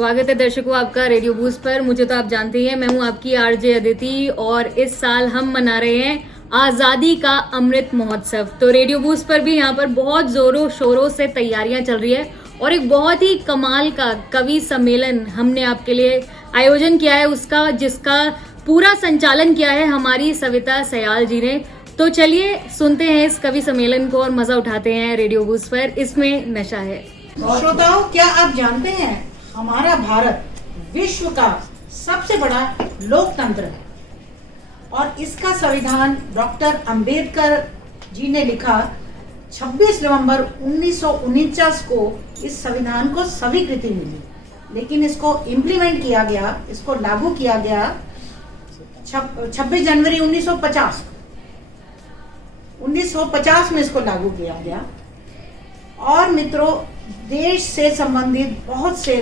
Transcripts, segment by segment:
स्वागत है दर्शकों आपका रेडियो बूस्ट पर। मुझे तो आप जानते ही हैं, मैं हूं आपकी आरजे अदिति और इस साल हम मना रहे हैं आजादी का अमृत महोत्सव। तो रेडियो बूस्ट पर भी यहाँ पर बहुत जोरों शोरों से तैयारियां चल रही है और एक बहुत ही कमाल का कवि सम्मेलन हमने आपके लिए आयोजन किया है उसका, जिसका पूरा संचालन किया है हमारी सविता सयाल जी ने। तो चलिए सुनते हैं इस कवि सम्मेलन को और मजा उठाते हैं रेडियो बूस्ट पर। इसमें नशा है। श्रोताओं, क्या आप जानते हैं हमारा भारत विश्व का सबसे बड़ा लोकतंत्र है और इसका संविधान डॉक्टर अंबेडकर जी ने लिखा 26 नवंबर 1949 को इस संविधान को स्वीकृति मिली, लेकिन इसको इम्प्लीमेंट किया गया, इसको लागू किया गया 26 जनवरी 1950 में इसको लागू किया गया। और मित्रों, देश से संबंधित बहुत से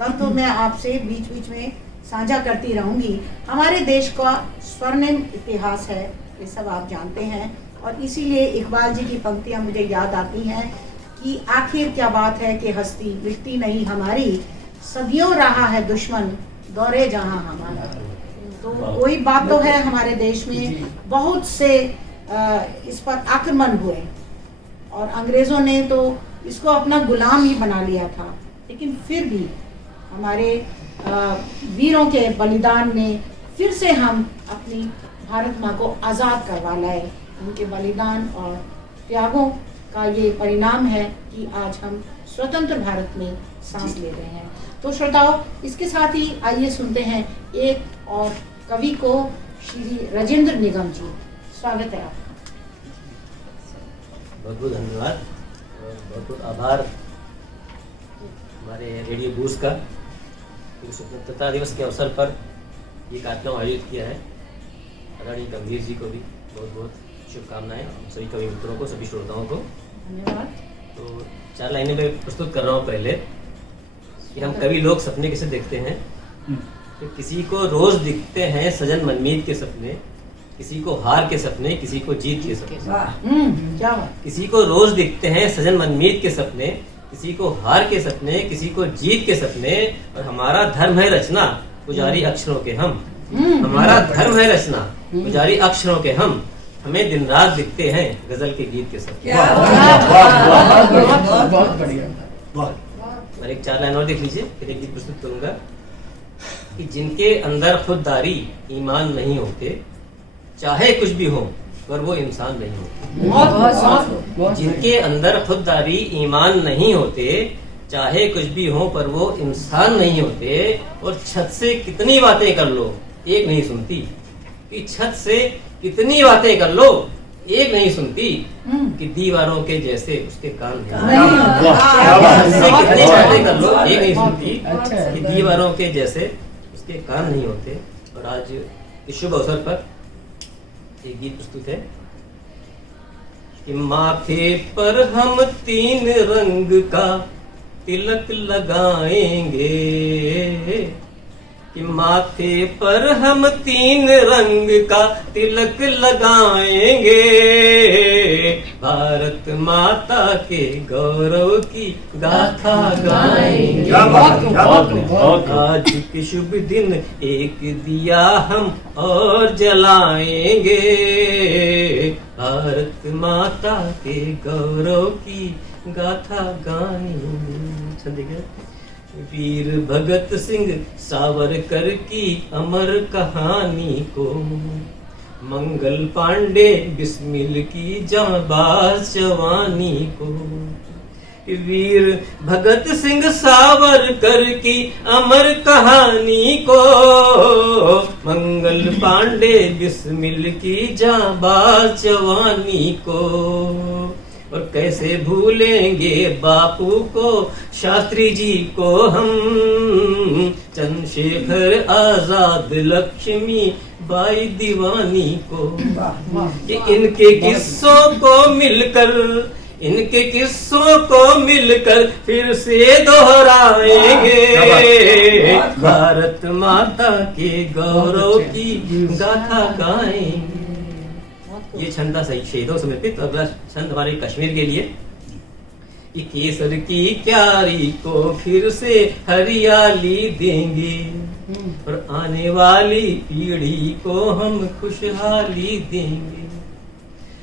तथ्य मैं आपसे बीच बीच में साझा करती रहूंगी। हमारे देश का स्वर्णिम इतिहास है, ये सब आप जानते हैं, और इसीलिए इकबाल जी की पंक्तियां मुझे याद आती हैं कि आखिर क्या बात है कि हस्ती मिटती नहीं हमारी, सदियों रहा है दुश्मन दौरे जहां हमारा। तो वही बात तो है, हमारे देश में बहुत से इस पर आक्रमण हुए और अंग्रेजों ने तो इसको अपना गुलाम ही बना लिया था, लेकिन फिर भी हमारे वीरों के बलिदान में फिर से हम अपनी भारत माँ को आज़ाद करवा लाए। उनके बलिदान और त्यागों का ये परिणाम है कि आज हम स्वतंत्र भारत में सांस ले रहे हैं। तो श्रोताओ, इसके साथ ही आइए सुनते हैं एक और कवि को, श्री राजेंद्र निगम जी। स्वागत है आपका। बहुत बहुत धन्यवाद और बहुत बहुत आभार हमारे रेडियो बूस्ट का, स्वतंत्रता दिवस के अवसर पर ये कार्यक्रम आयोजित किया है। आदरणीय गंभीर जी को भी बहुत बहुत शुभकामनाएं, सभी कवि मित्रों को, सभी श्रोताओं को धन्यवाद। तो 4 लाइनें मैं प्रस्तुत कर रहा हूँ। पहले कि हम कवि लोग सपने कैसे देखते हैं। तो किसी को रोज दिखते हैं सजन मनमीत के सपने, किसी को हार के सपने, किसी को जीत के सपने। क्या बात। किसी को रोज दिखते हैं सजन मनमीत के सपने, किसी को हार के सपने, किसी को जीत के सपने। और हमारा धर्म है रचना पुजारी अक्षरों के हम, हमारा धर्म है रचना पुजारी अक्षरों के हम, हमें दिन रात दिखते हैं गजल के गीत के सपने। बहुत बढ़िया। और एक 4 लाइन और देख लीजिए, फिर एक गीत प्रस्तुत करूंगा कि जिनके अंदर खुददारी ईमान नहीं होते, चाहे कुछ भी हो पर वो इंसान नहीं होते। जिनके अंदर खुददारी ईमान नहीं होते, चाहे कुछ भी हो पर वो इंसान नहीं होते। और छत से कितनी बातें कर लो एक नहीं सुनती, कि छत से कितनी बातें कर लो एक नहीं सुनती, कि दीवारों के जैसे उसके कान नहीं। छत से कितनी बातें कर लो एक नहीं सुनती, कि दीवारों के जैसे उसके कान नहीं होते। और आज इस शुभ अवसर पर एक गीत प्रस्तुत है कि माथे पर हम 3 रंग का तिलक लगाएंगे, कि माथे पर हम 3 रंग का तिलक लगाएंगे, भारत माता के गौरव की गाथा गाएंगे। आज के शुभ दिन एक दिया हम और जलाएंगे, भारत माता के गौरव की गाथा गाएंगे। वीर भगत सिंह सावरकर की अमर कहानी को, मंगल पांडे बिस्मिल की जांबाज जवानी को, वीर भगत सिंह सावरकर की अमर कहानी को, मंगल पांडे बिस्मिल की जांबाज जवानी को। और कैसे भूलेंगे बापू को, शास्त्री जी को हम, चंद्रशेखर आजाद, लक्ष्मी बाई दीवानी को। कि इनके किस्सों को मिलकर, इनके किस्सों को मिलकर फिर से दोहराएंगे, भारत माता के गौरव की गाथा गाएंगे। ये छंद था शहीदों समर्पित। अगला छंद हमारे कश्मीर के लिए कि केसर की क्यारी को फिर से हरियाली देंगे और आने वाली पीढ़ी को हम खुशहाली देंगे।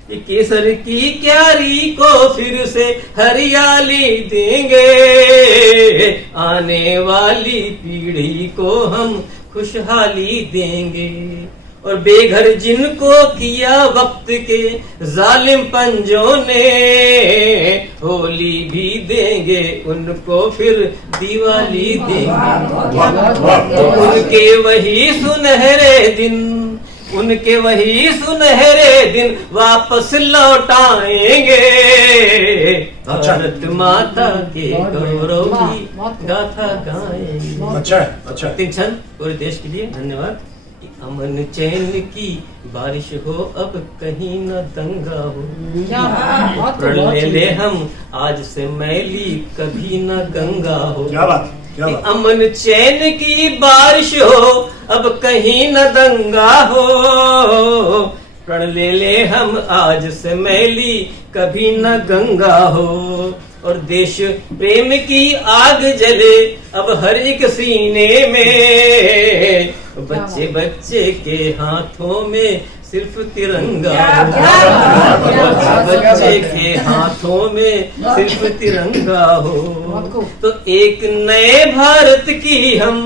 ये केसर की क्यारी को फिर से हरियाली देंगे, आने वाली पीढ़ी को हम खुशहाली देंगे। और बेघर जिनको किया वक्त के जालिम पंजों ने, होली भी देंगे उनको फिर दिवाली देंगे। तो उनके वही सुनहरे दिन, उनके वही सुनहरे दिन वापस लौटाएंगे। भारत माता के गौरव की गाथा गाएंगे। अच्छा तीन छंद पूरे देश के लिए। धन्यवाद। अमन चैन की बारिश हो, अब कहीं न दंगा हो, प्रण ले हम आज से मैली कभी न गंगा हो। क्या बात, क्या बात। अमन चैन की बारिश हो, अब कहीं न दंगा हो, प्रण ले हम आज से मैली कभी न गंगा हो। और देश प्रेम की आग जले अब हर एक सीने में, बच्चे बच्चे के हाथों में सिर्फ तिरंगा हो, बच्चे के हाथों में सिर्फ तिरंगा हो। तो एक नए भारत की हम,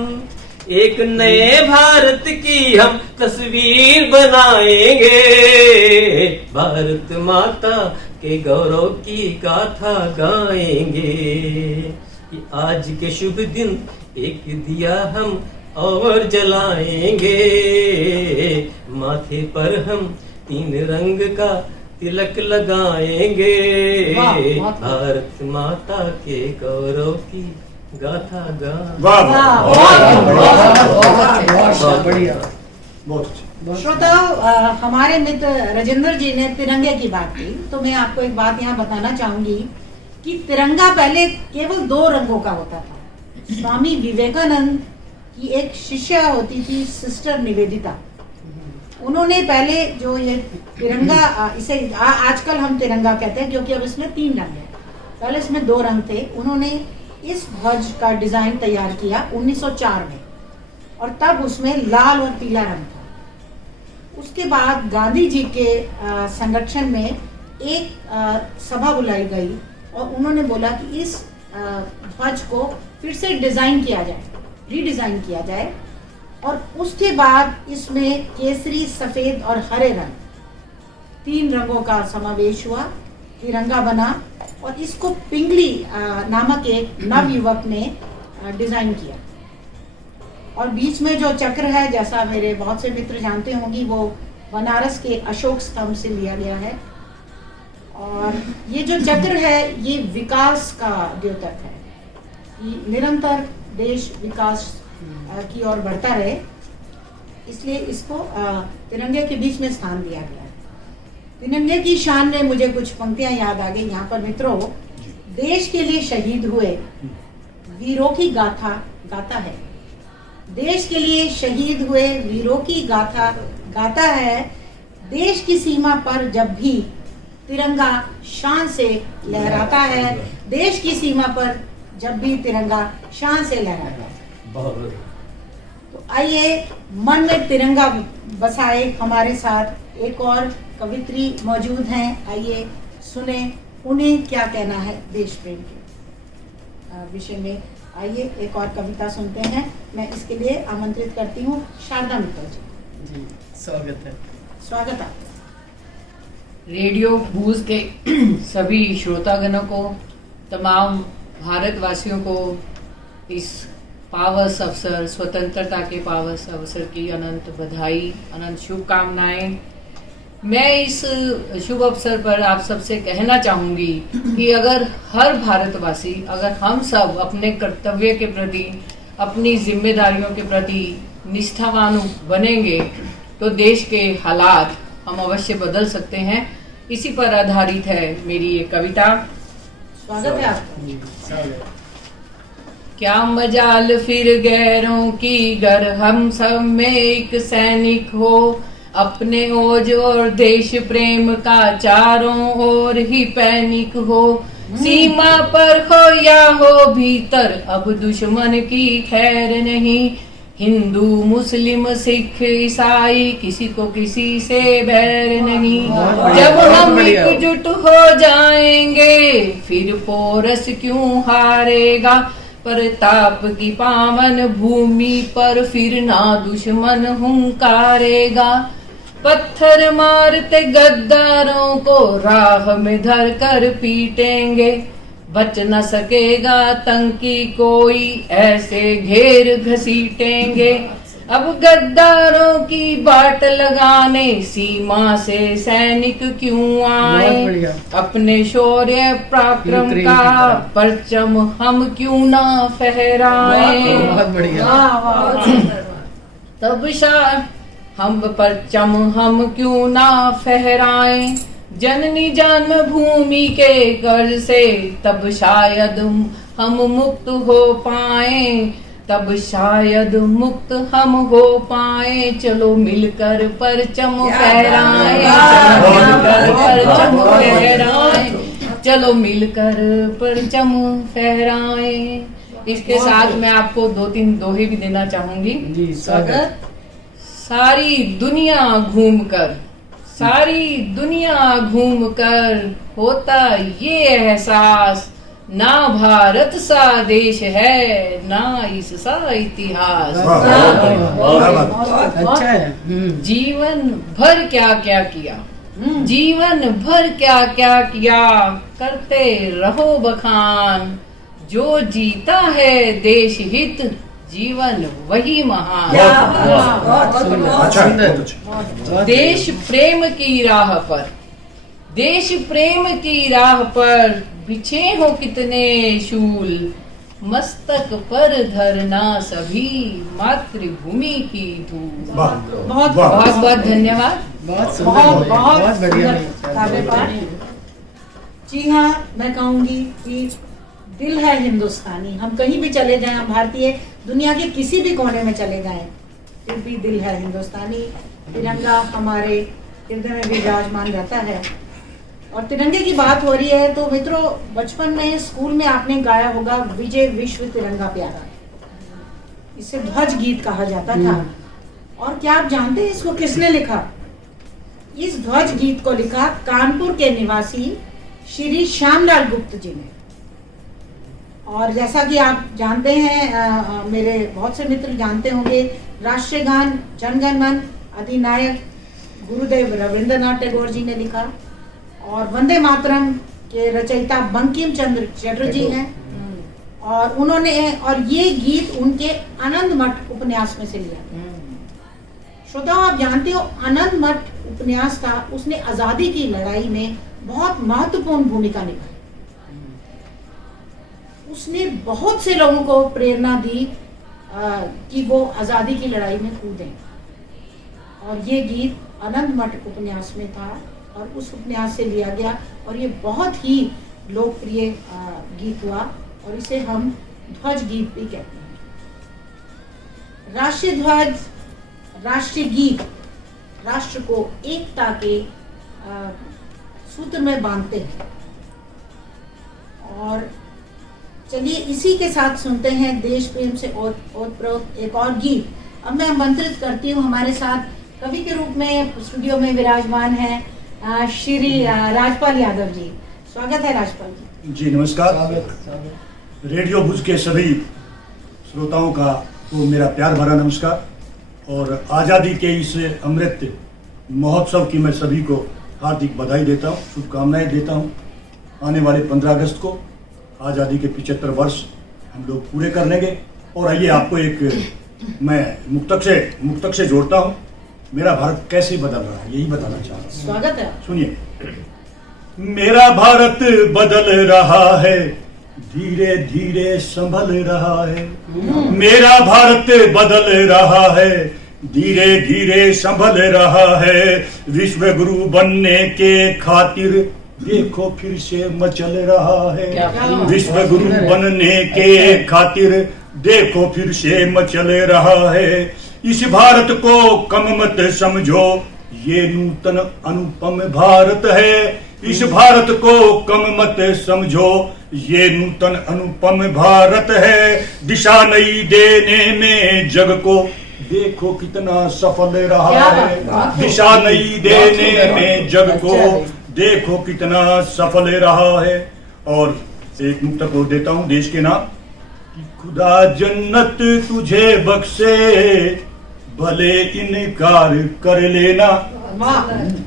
एक नए भारत की हम तस्वीर बनाएंगे। भारत माता के गौरव की गाथा गाएंगे। कि आज के शुभ दिन एक दिया हम और जलाएंगे, माथे पर हम 3 रंग का तिलक लगाएंगे। भारत माता के गौरव की गाथा गाएंगे। बहुत बढ़िया, बहुत अच्छा। श्रोताओ, हमारे मित्र राजेंद्र जी ने तिरंगे की बात की, तो मैं आपको एक बात यहाँ बताना चाहूंगी कि तिरंगा पहले केवल 2 रंगों का होता था। स्वामी विवेकानंद की एक शिष्या होती थी, सिस्टर निवेदिता। उन्होंने पहले जो ये तिरंगा, इसे आजकल हम तिरंगा कहते हैं क्योंकि अब इसमें 3 रंग है, पहले इसमें 2 रंग थे। उन्होंने इस ध्वज का डिजाइन तैयार किया 1904 में, और तब उसमें लाल और पीला रंग था। उसके बाद गांधी जी के संरक्षण में एक सभा बुलाई गई और उन्होंने बोला कि इस ध्वज को फिर से डिजाइन किया जाए, रीडिजाइन किया जाए। और उसके बाद इसमें केसरी, सफेद और हरे रंग, 3 रंगों का समावेश हुआ, तिरंगा बना। और इसको पिंगली नामक एक नवयुवक ने डिजाइन किया। और बीच में जो चक्र है, जैसा मेरे बहुत से मित्र जानते होंगे, वो बनारस के अशोक स्तंभ से लिया गया है। और ये जो चक्र है, ये विकास का द्योतक है कि निरंतर देश विकास की ओर बढ़ता रहे, इसलिए इसको तिरंगे के बीच में स्थान दिया गया है। तिरंगे की शान में मुझे कुछ पंक्तियां याद आ गई यहाँ पर। मित्रों, देश के लिए शहीद हुए वीरों की गाथा गाता है, देश के लिए शहीद हुए वीरों की गाथा गाता है। देश की सीमा पर जब भी तिरंगा शान से लहराता है, देश की सीमा पर जब भी तिरंगा शान से लहराता है। तो आइए मन में तिरंगा बसाए। हमारे साथ एक और कवित्री मौजूद हैं, आइए सुने उन्हें क्या कहना है देश प्रेम के विषय में। आइए एक और कविता सुनते हैं। मैं इसके लिए आमंत्रित करती हूँ शारदा मित्तल जी। स्वागत है। स्वागत है। रेडियो भूज के सभी श्रोतागणों को, तमाम भारतवासियों को इस पावस अवसर, स्वतंत्रता के पावस अवसर की अनंत बधाई, अनंत शुभकामनाएं। मैं इस शुभ अवसर पर आप सबसे कहना चाहूंगी कि अगर हर भारतवासी, अगर हम सब अपने कर्तव्य के प्रति, अपनी जिम्मेदारियों के प्रति निष्ठावान बनेंगे तो देश के हालात हम अवश्य बदल सकते हैं। इसी पर आधारित है मेरी ये कविता। स्वागत है आपका। क्या मजाल फिर गैरों की, गर हम सब में एक सैनिक हो, अपने ओज और देश प्रेम का चारों ओर ही पैनिक हो। सीमा पर हो या हो भीतर, अब दुश्मन की खैर नहीं। हिंदू मुस्लिम सिख ईसाई, किसी को किसी से बैर नहीं। जब हम एकजुट हो जाएंगे, फिर पोरस क्यों हारेगा। प्रताप की पावन भूमि पर फिर ना दुश्मन हुंकारेगा। पत्थर मारते गद्दारों को राह में धर कर पीटेंगे। बच न सकेगा तंकी कोई, ऐसे घेर घसीटेंगे। अब गद्दारों की बाट लगाने सीमा से सैनिक क्यों आए। अपने शौर्य पराक्रम का परचम हम क्यों ना फहराएं। तब हम परचम हम क्यों ना फहराएं। जननी जन्मभूमि के कर्ज से तब शायद हम मुक्त हो पाएं। तब शायद मुक्त हम हो पाए। चलो मिलकर परचम फहराएं। चलो मिलकर परचम फहराएं। इसके साथ मैं आपको 2-3 दोहे भी देना चाहूंगी। जी स्वागत। सारी दुनिया घूमकर होता ये एहसास, ना भारत सा देश है ना इससा इतिहास। अच्छा है। जीवन भर क्या क्या किया, जीवन भर क्या क्या किया, करते रहो बखान। जो जीता है देश हित, जीवन वही महान। देश प्रेम की राह पर, देश प्रेम की राह पर बिछे हो कितने शूल। मस्तक पर धरना सभी मातृभूमि की धूल। बहुत बहुत धन्यवाद। बहुत बहुत बढ़िया। काव्य पाठ। जी हाँ, मैं कहूंगी कि दिल है हिंदुस्तानी। हम कहीं भी चले जाएं, हम भारतीय दुनिया के किसी भी कोने में चले जाएं, फिर भी दिल है हिंदुस्तानी। तिरंगा हमारे हृदय में भी विराजमान रहता है। और तिरंगे की बात हो रही है तो मित्रों, बचपन में स्कूल में आपने गाया होगा विजय विश्व तिरंगा प्यारा। इसे ध्वज गीत कहा जाता था। और क्या आप जानते हैं इसको किसने लिखा? इस ध्वज गीत को लिखा कानपुर के निवासी श्री श्यामलाल गुप्त जी ने। और जैसा कि आप जानते हैं, मेरे बहुत से मित्र जानते होंगे, राष्ट्रीय गान जनगण मन अधिनायक गुरुदेव रविंद्रनाथ टैगोर जी ने लिखा। और वंदे मातरम के रचयिता बंकिम चंद्र चटर्जी हैं। और उन्होंने, और ये गीत उनके आनंद मठ उपन्यास में से लिया। श्रोताओ, आप जानते हो आनंद मठ उपन्यास था, उसने आजादी की लड़ाई में बहुत महत्वपूर्ण भूमिका निभाई। उसने बहुत से लोगों को प्रेरणा दी कि वो आजादी की लड़ाई में कूदें। और ये गीत आनंद मठ उपन्यास में था और उस उपन्यास से लिया गया। और ये बहुत ही लोकप्रिय गीत हुआ और इसे हम ध्वज गीत भी कहते हैं। राष्ट्रीय ध्वज, राष्ट्रीय गीत राष्ट्र को एकता के सूत्र में बांधते हैं। और चलिए इसी के साथ सुनते हैं देश प्रेम से ओतप्रोत एक और गीत। अब मैं आमंत्रित करती हूँ, हमारे साथ कवि के रूप में स्टूडियो में विराजमान है श्री राजपाल यादव जी। स्वागत है राजपाल जी। जी नमस्कार। रेडियो भुज के सभी श्रोताओं का तो मेरा प्यार भरा नमस्कार। और आज़ादी के इस अमृत महोत्सव की मैं सभी को हार्दिक बधाई देता हूँ, शुभकामनाएं देता हूँ। आने वाले 15 अगस्त को आज़ादी के 75 वर्ष हम लोग पूरे कर लेंगे। और आइए आपको एक मैं मुक्तक से जोड़ता हूँ। मेरा भारत कैसे बदल रहा है, यही बताना चाहता हूँ। स्वागत है। सुनिए। मेरा भारत बदल रहा है, धीरे धीरे संभल रहा है। मेरा भारत बदल रहा है, धीरे धीरे संभल रहा है। विश्व गुरु बनने के खातिर देखो फिर से मचल रहा है। विश्व गुरु बनने के खातिर देखो फिर से मचल रहा है। इस भारत को कम मत समझो, ये नूतन अनुपम भारत है। इस भारत को कम मत समझो, ये नूतन अनुपम भारत है, दिशा नई देने में जग को देखो कितना सफल रहा है। दिशा नई देने में जग को देखो कितना सफल रहा है। और एक मुक्तक और देता हूं देश के नाम कि खुदा जन्नत तुझे बख्शे, भले इनकार कर लेना।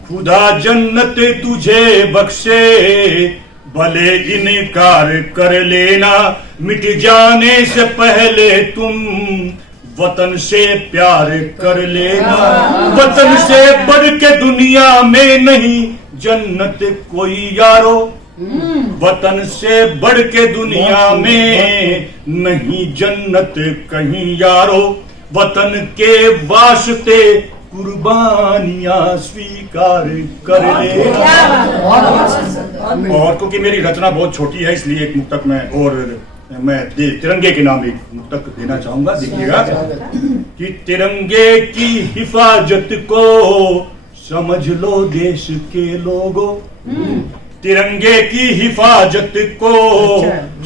खुदा जन्नत तुझे बख्शे, भले इनकार कर लेना। मिट जाने से पहले तुम वतन से प्यार कर लेना। वतन से बढ़ के दुनिया में नहीं जन्नत कोई यारो। वतन से बढ़ के दुनिया में नहीं जन्नत कहीं यारो। वतन के वास्ते कुर्बानियां स्वीकार कर लेना। और क्योंकि मेरी रचना बहुत छोटी है इसलिए एक मुक्तक मैं तिरंगे के नाम एक मुक्तक देना चाहूंगा। देखिएगा कि तिरंगे की हिफाजत को समझ लो देश के लोगों। तिरंगे की हिफाजत को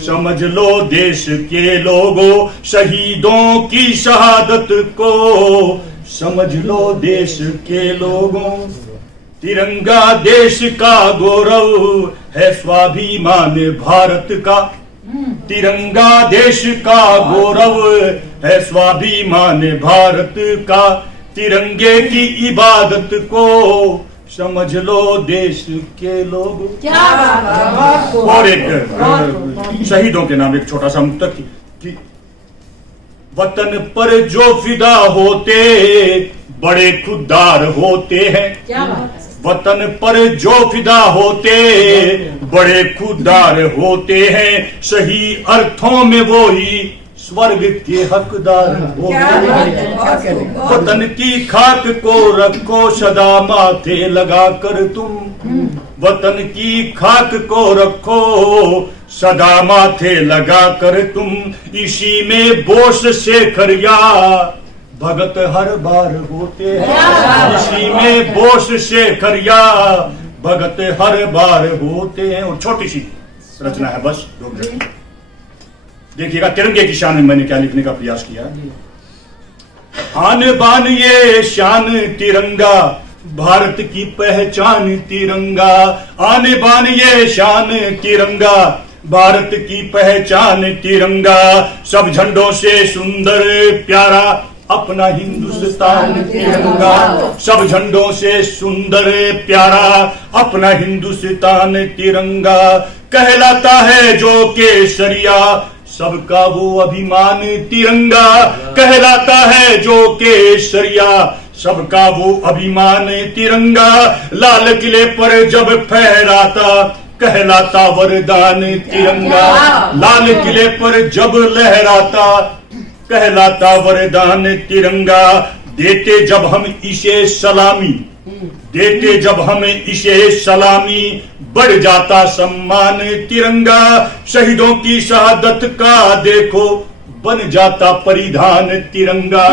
समझ लो देश के लोगों। शहीदों की शहादत को समझ लो देश के लोगों। तिरंगा देश का गौरव है, स्वाभिमान भारत का। तिरंगा देश का गौरव है, स्वाभिमान भारत का। तिरंगे की इबादत को समझ लो देश के लोग। और एक शहीदों के नाम एक छोटा सा मुक्तक कि वतन पर जो फिदा होते बड़े खुददार होते हैं। वतन पर जो फिदा होते बड़े खुददार होते हैं। सही अर्थों में वो ही स्वर्ग के हकदार होते हैं। वतन की खाक को रखो सदा माथे लगा कर तुम। वतन की खाक को रखो सदा माथे लगा कर तुम। इसी में बोस शेखर या भगत हर बार होते हैं। इसी में बोस शेखर या भगत हर बार होते हैं। और छोटी सी रचना है बस 2 मिनट। देखिएगा तिरंगे की शान में मैंने क्या लिखने का प्रयास किया। आन बान ये शान तिरंगा, भारत की पहचान तिरंगा। आन बान ये शान तिरंगा, भारत की पहचान तिरंगा। सब झंडों से सुंदर प्यारा अपना हिंदुस्तान तिरंगा। सब झंडों से सुंदर प्यारा अपना हिंदुस्तान तिरंगा। कहलाता है जो केसरिया, सबका वो अभिमान तिरंगा। कहलाता है जो केसरिया, सबका वो अभिमान तिरंगा। लाल किले पर जब फहराता कहलाता वरदान तिरंगा। लाल किले पर जब लहराता कहलाता वरदान तिरंगा। देते जब हम इसे सलामी, देते जब हम इसे सलामी, बढ़ जाता सम्मान तिरंगा। शहीदों की शहादत का देखो बन जाता परिधान तिरंगा।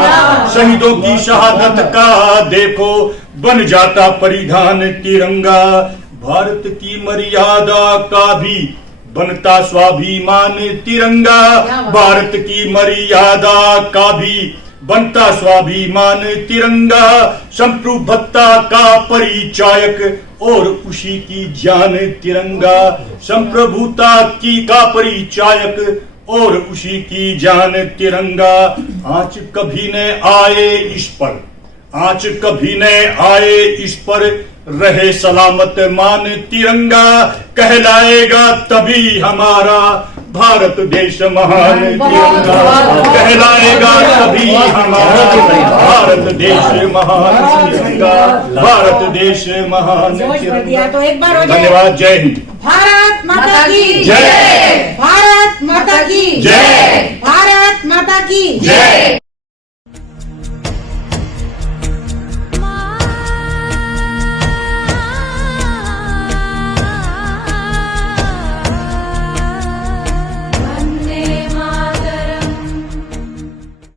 शहीदों की शहादत का देखो बन जाता परिधान तिरंगा। भारत की मर्यादा का भी बनता स्वाभिमान तिरंगा। भारत की मर्यादा का भी बनता स्वाभिमान तिरंगा। संप्रभुता का परिचायक और उसी की जान तिरंगा। संप्रभुता की का परिचायक और उसी की जान तिरंगा। आंच कभी न आए इस पर, आंच कभी न आए इस पर, रहे सलामत मान तिरंगा। कहलाएगा तभी हमारा भारत देश महान तिरंगा। कहलाएगा तभी हमारा भारत देश महान तिरंगा। भारत देश महान तिरंगा। तो एक बार हो जाए। धन्यवाद। जय हिंद। भारत माता की जय। भारत माता की जय। भारत माता की जय।